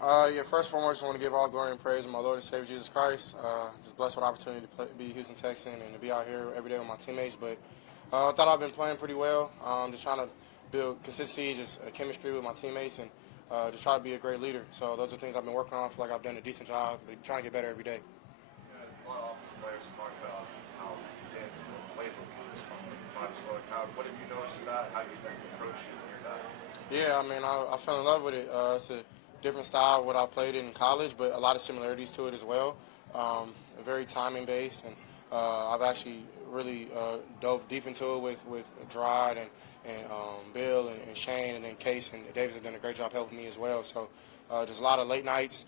Yeah, first and foremost, I want to give all glory and praise to my Lord and Savior Jesus Christ. Just blessed with the opportunity to be a Houston Texan and to be out here every day with my teammates. But I thought I've been playing pretty well. Just trying to build consistency, just chemistry with my teammates, and just try to be a great leader. So those are things I've been working on. I feel like I've done a decent job, trying to get better every day. A lot of offensive players talk about how dense the playbook is from Bobby Slowik. What have you noticed about it? How do you think he approached it when you're done? Yeah, I mean, I fell in love with it. It's a different style of what I played in college, but a lot of similarities to it as well. Very timing based, and I've actually really dove deep into it with Stroud and Bill and Shane, and then Case and Davis have done a great job helping me as well. So just a lot of late nights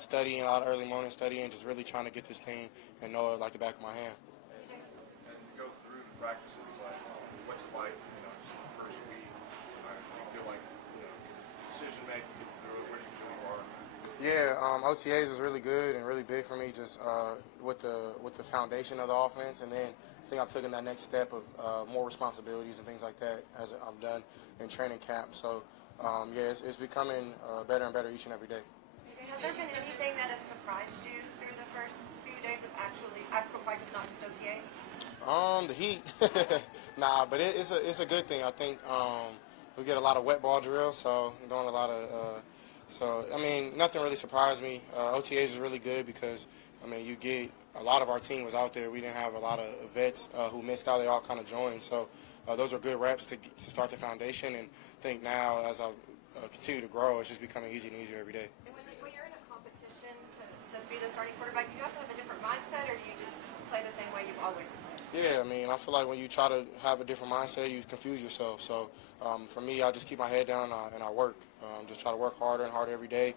studying, a lot of early morning studying, just really trying to get this thing and know it like the back of my hand. And go through the practices, like what's it like, just the first week? Do you feel like, decision making, get through it? Where do you feel you are? Yeah, OTAs was really good and really big for me, just with the foundation of the offense, and then I think I've taken that next step of more responsibilities and things like that as I've done in training camp. So yeah, it's becoming better and better each and every day. Has there been anything that has surprised you through the first few days of actual practice, not just OTA? The heat. Nah, but it's a good thing. I think we get a lot of wet ball drills, so doing a lot of. So I mean, nothing really surprised me. OTAs is really good because I mean, you get a lot of our team was out there. We didn't have a lot of vets who missed out. They all kind of joined. So those are good reps to start the foundation. And I think now as I continue to grow, it's just becoming easier and easier every day. And when you're in a competition to be the starting quarterback, do you have to have a different mindset, or do you just play the same way you've always played? Yeah, I mean, I feel like when you try to have a different mindset, you confuse yourself. So for me, I just keep my head down and I work. Just try to work harder and harder every day.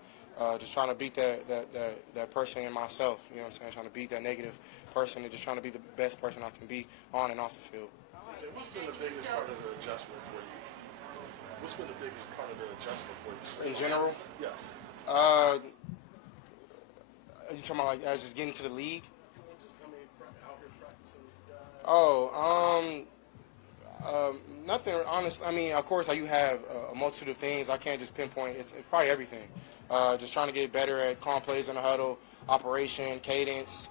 Just trying to beat that person in myself. You know what I'm saying? Trying to beat that negative person and just trying to be the best person I can be on and off the field. What's been the biggest part of the adjustment for you? What's been the biggest part of the adjustment for you? In general? Yes. You talking about like as just getting to the league? Just, I mean, out here practicing with you guys. Nothing honest. I mean, of course, you have a multitude of things. I can't just pinpoint. It's probably everything. Just trying to get better at calm plays in the huddle, operation, cadence,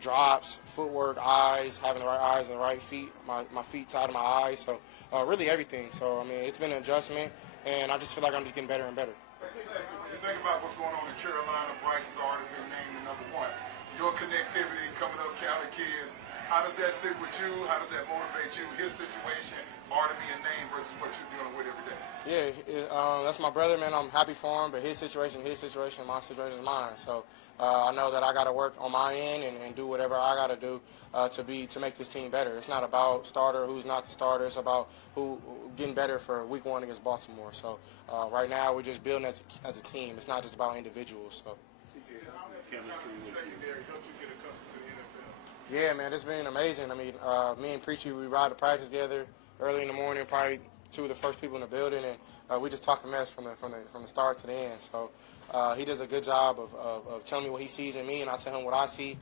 drops, footwork, eyes, having the right eyes and the right feet, my feet tied to my eyes. So really everything. So, I mean, it's been an adjustment, and I just feel like I'm just getting better and better. You think about what's going on in Carolina. Bryce has already been named the #1. Your connectivity coming up, Cali kids, how does that sit with you? How does that motivate you? His situation, already being named versus what you're dealing with every day. Yeah, that's my brother, man. I'm happy for him, but his situation, my situation is mine. So I know that I got to work on my end and do whatever I got to do to make this team better. It's not about starter, who's not the starter. It's about who getting better for Week 1 against Baltimore. So right now we're just building as a team. It's not just about individuals. So. Yeah, man, it's been amazing. I mean, me and Preachy, we ride to practice together early in the morning, probably two of the first people in the building, and we just talk a mess from the start to the end. So he does a good job of telling me what he sees in me, and I tell him what I see.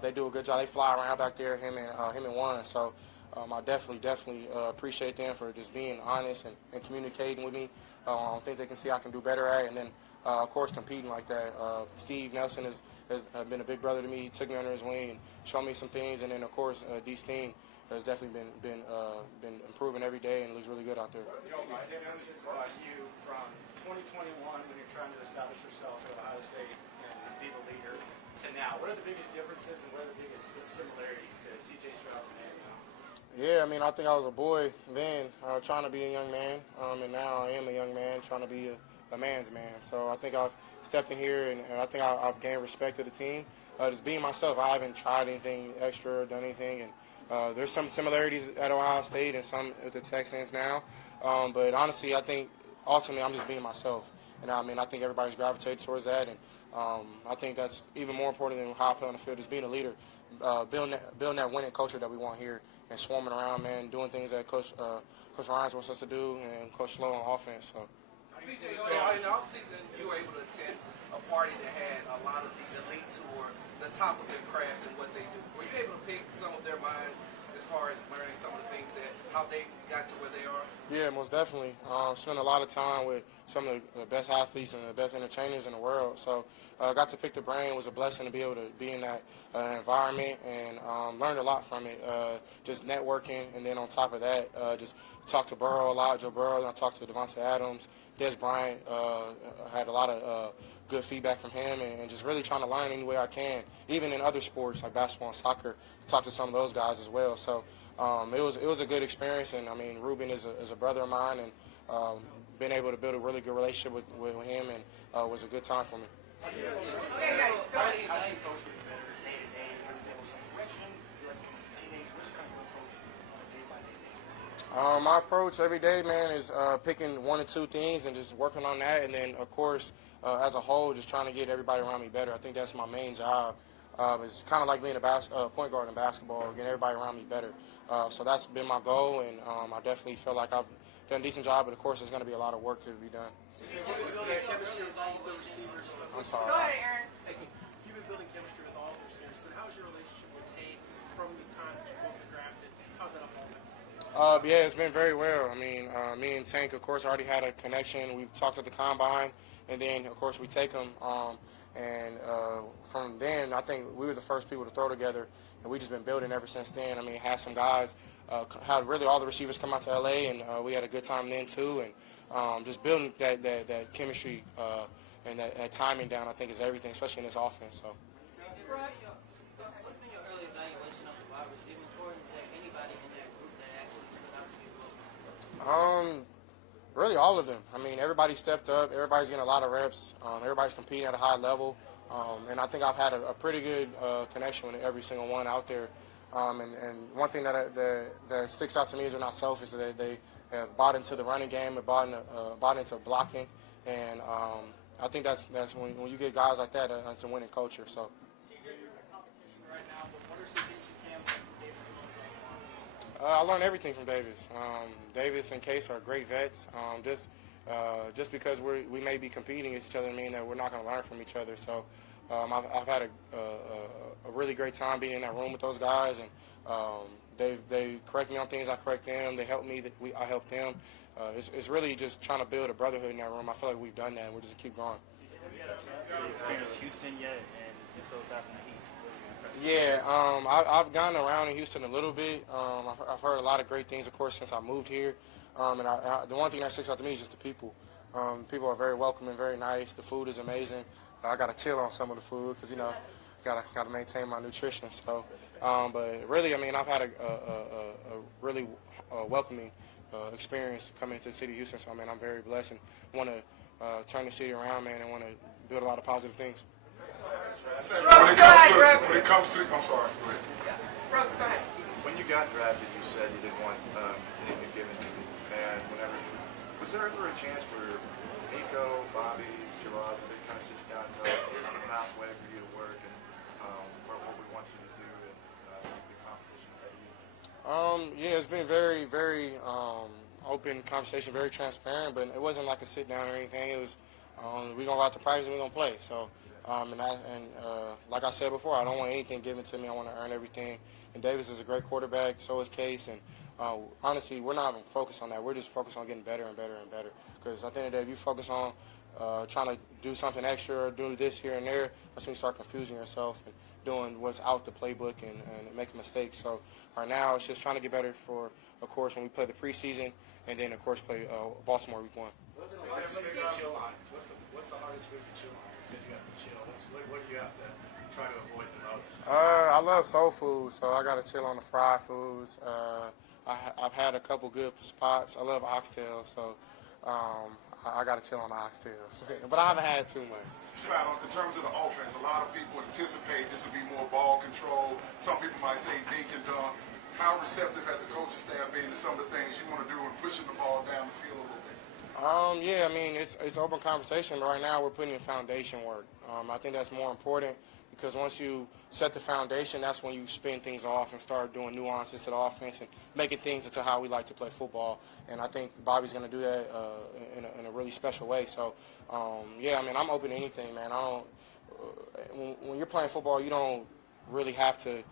They do a good job. They fly around back there, him and Juan. So I definitely appreciate them for just being honest and communicating with me on things they can see I can do better at, and then of course competing like that. Steve Nelson has been a big brother to me. He took me under his wing and showed me some things, and then of course Dee's team has definitely been improving every day and looks really good out there. What are the biggest differences about you from 2021 when you're trying to establish yourself at Ohio State and be the leader to now? What are the biggest differences and what are the biggest similarities to C.J. Stroud and now? Yeah, I mean, I think I was a boy then trying to be a young man, and now I am a young man trying to be a man's man. So I think I've stepped in here, and I think I've gained respect of the team. Just being myself, I haven't tried anything extra or done anything, and there's some similarities at Ohio State and some at the Texans now. But honestly, I think ultimately I'm just being myself. And I mean, I think everybody's gravitated towards that, and I think that's even more important than how I play on the field, is being a leader, building that winning culture that we want here, and swarming around, man, doing things that Coach Ryan wants us to do, and Coach Slow on offense. So. CJ, in the offseason, you were able to attend a party that had a lot of these elites who were the top of their craft and what they do. Were you able to pick some of their minds as as far as learning some of the things that how they got to where they are? Yeah, most definitely. Spent a lot of time with some of the best athletes and the best entertainers in the world. So got to pick the brain. It was a blessing to be able to be in that environment and learned a lot from it. Just networking, and then on top of that, just talked to Burrow a lot, Joe Burrow, and I talked to Devontae Adams. Des Bryant, had a lot of good feedback from him, and just really trying to learn any way I can, even in other sports like basketball and soccer, talk to some of those guys as well. So it was a good experience, and I mean, Ruben is a brother of mine, and been able to build a really good relationship with him, and was a good time for me. How do you coach get better day to day? Are you able some direction? You like some teammates? What's kind of approach on a day-by-day basis? My approach every day, man, is picking one or two things and just working on that, and then of course, as a whole, just trying to get everybody around me better. I think that's my main job. It's kind of like being a point guard in basketball, getting everybody around me better. So that's been my goal, and I definitely feel like I've done a decent job, but of course there's going to be a lot of work to be done. I'm sorry. Go ahead, Aaron. You've been building chemistry with all of your receivers, but how's your relationship with Tate from the time that you both been drafted? How's that evolving? Yeah, it's been very well. I mean, me and Tank, of course, already had a connection. We talked at the combine, and then, of course, we take them. From then, I think we were the first people to throw together, and we just been building ever since then. I mean, had some guys, had really all the receivers come out to LA, and we had a good time then too. And just building that chemistry and that timing down, I think, is everything, especially in this offense. So. What's been your early evaluation of the wide receiving core? Is there anybody in that group that actually stood out to you most? Really, all of them. I mean, everybody stepped up. Everybody's getting a lot of reps. Everybody's competing at a high level. And I think I've had a pretty good connection with every single one out there. And one thing that sticks out to me is they're not selfish. They have bought into the running game and bought into blocking. And I think that's when you get guys like that, that's a winning culture. So. CJ, you're in a competition right now, but what are some things you can learn from Davis and most this month? I learned everything from Davis. Davis and Case are great vets. Just because we may be competing against each other, mean that we're not going to learn from each other. So I've had a really great time being in that room with those guys, and they correct me on things, I correct them. They help me, I help them. It's really just trying to build a brotherhood in that room. I feel like we've done that, and we're just keep growing. Experienced Houston yet, and if so, it's happened to Heat. Yeah, I've gone around in Houston a little bit. I've heard a lot of great things, of course, since I moved here. And the one thing that sticks out to me is just the people. People are very welcoming, very nice. The food is amazing. I got to chill on some of the food because, got to maintain my nutrition. So, but really, I mean, I've had a really welcoming experience coming into the city of Houston. So, I mean, I'm very blessed and want to turn the city around, man, and want to build a lot of positive things. Brooks, go ahead, Brooks. When it comes to, I'm sorry. Go ahead. Brooks, go ahead. When you got drafted, you said you didn't want anything given to you. And whenever, was there ever a chance where Nico, Bobby, Gerard, they kind of sit you down and tell you, here's the pathway for you to work and what we want you to do and the competition ahead of you? Yeah, it's been very, very open conversation, very transparent, but it wasn't like a sit down or anything. It was, we're going to go out to practice and we're going to play. So, like I said before, I don't want anything given to me. I want to earn everything. And Davis is a great quarterback, so is Case. And honestly, we're not even focused on that. We're just focused on getting better and better and better. Because at the end of the day, if you focus on trying to do something extra or do this here and there, that's when you start confusing yourself and doing what's out the playbook and making mistakes. So right now, it's just trying to get better for, of course, when we play the preseason and then, of course, play Baltimore week 1. What's the hardest food to chill on? What's the hardest food to chill on? You said you have to chill. What do you have to try to avoid the most? I love soul food, so I got to chill on the fried foods. I've had a couple good spots. I love oxtail, so I got to chill on the oxtails. But I haven't had too much. Stroud, in terms of the offense, a lot of people anticipate this will be more ball control. Some people might say dink and dunk. How receptive has the coaching staff been to some of the things you want to do and pushing the ball down the field a little bit? Yeah, I mean, it's open conversation, but right now we're putting in foundation work. I think that's more important because once you set the foundation, that's when you spin things off and start doing nuances to the offense and making things into how we like to play football. And I think Bobby's going to do that in a really special way. So, yeah, I mean, I'm open to anything, man. When you're playing football, you don't really have to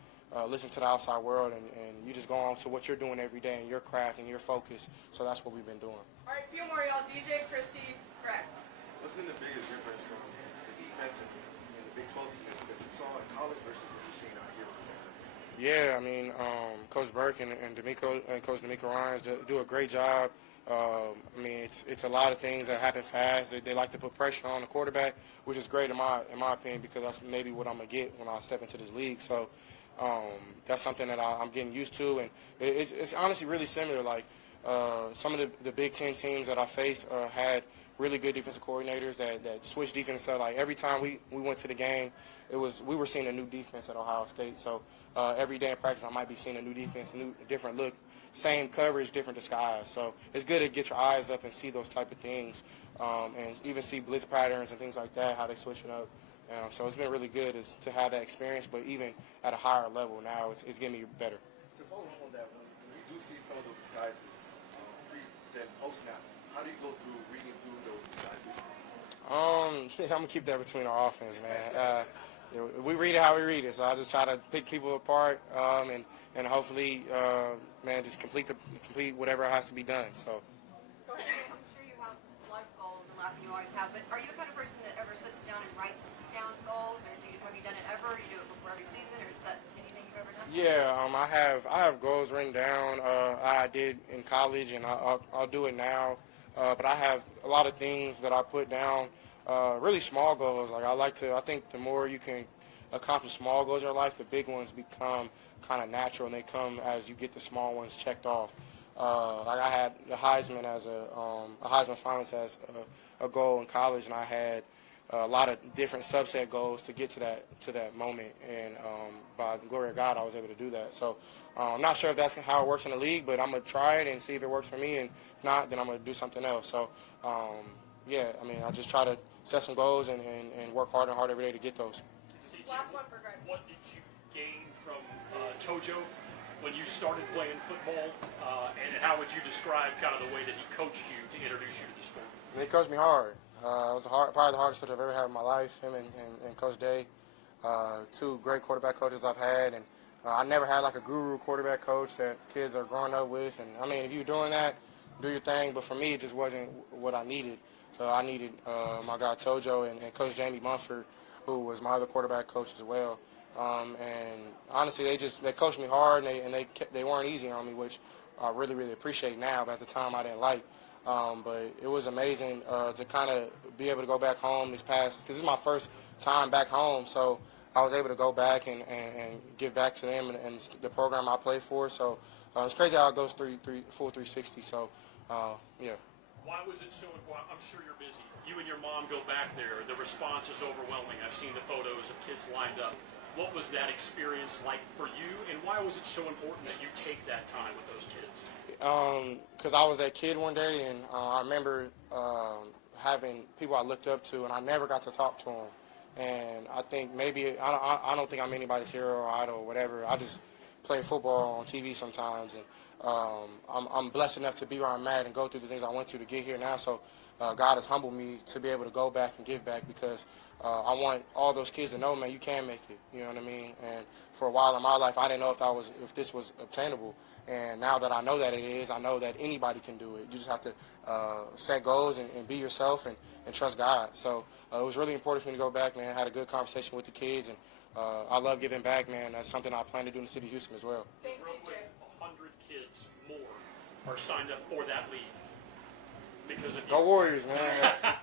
listen to the outside world, and you just go on to what you're doing every day and your craft and your focus. So that's what we've been doing. All right, a few more, y'all. DJ, Christy, Greg. What's been the biggest difference from the defense in the Big 12 defense that you saw in college versus what you're seeing out here with the Texans? Yeah, I mean, Coach Burke and Coach D'Amico Ryans do a great job. I mean, it's a lot of things that happen fast. They like to put pressure on the quarterback, which is great in my opinion, because that's maybe what I'm gonna get when I step into this league. So that's something that I'm getting used to, and it's honestly really similar. Like some of the Big Ten teams that I faced had really good defensive coordinators that switched defense. So like every time we went to the game, we were seeing a new defense at Ohio State. So every day in practice, I might be seeing a new defense, a different look. Same coverage, different disguise. So it's good to get your eyes up and see those type of things, and even see blitz patterns and things like that, how they switch it up. So it's been really good to have that experience, but even at a higher level now, it's getting me better. To follow up on that, when you do see some of those disguises pre then post snap, how do you go through reading through those disguises? I'm gonna keep that between our offense, man. We read it how we read it, so I just try to pick people apart, and hopefully, man, just complete whatever has to be done. So. Go ahead. I'm sure you have a lot of goals in life, and you always have. But are you the kind of person that ever sits down and writes down goals, or have you done it ever? Or do you do it before every season, or is that anything you've ever done? Yeah, I have goals written down. I did in college, and I'll do it now. But I have a lot of things that I put down. Really small goals. I think the more you can accomplish small goals in your life, the big ones become kind of natural, and they come as you get the small ones checked off. Like I had the Heisman as a Heisman finalist as a goal in college, and I had a lot of different subset goals to get to that moment. And by the glory of God, I was able to do that. So I'm not sure if that's how it works in the league, but I'm gonna try it and see if it works for me. And if not, then I'm gonna do something else. So yeah, I mean, I just try to set some goals and work hard and hard every day to get those. Last one for Greg. What did you gain from Tojo when you started playing football, and how would you describe kind of the way that he coached you to introduce you to the sport? He coached me hard. It was probably the hardest coach I've ever had in my life, him and Coach Day. Two great quarterback coaches I've had, and I never had like a guru quarterback coach that kids are growing up with. And I mean, if you're doing that, do your thing, but for me, it just wasn't what I needed. I needed my guy Tojo and Coach Jamie Munford, who was my other quarterback coach as well. And honestly, they coached me hard, and they weren't easy on me, which I really, really appreciate now, but at the time I didn't like. But it was amazing to kind of be able to go back home because this is my first time back home, so I was able to go back and give back to them and the program I play for. So it's crazy how it goes full 360. So, yeah. Why was it so important? I'm sure you're busy. You and your mom go back there. The response is overwhelming. I've seen the photos of kids lined up. What was that experience like for you, and why was it so important that you take that time with those kids? Because I was that kid one day, and I remember having people I looked up to, and I never got to talk to them. And I think maybe I don't think I'm anybody's hero or idol or whatever. I just play football on TV sometimes, and I'm blessed enough to be where I'm at and go through the things I went to get here now. So God has humbled me to be able to go back and give back, because I want all those kids to know, man, you can make it. You know what I mean? And for a while in my life, I didn't know if this was obtainable. And now that I know that it is, I know that anybody can do it. You just have to set goals and be yourself and trust God. So it was really important for me to go back, man. I had a good conversation with the kids, and I love giving back, man. That's something I plan to do in the city of Houston as well. Just real quick, 100 kids more are signed up for that league. Because of Go Warriors, man.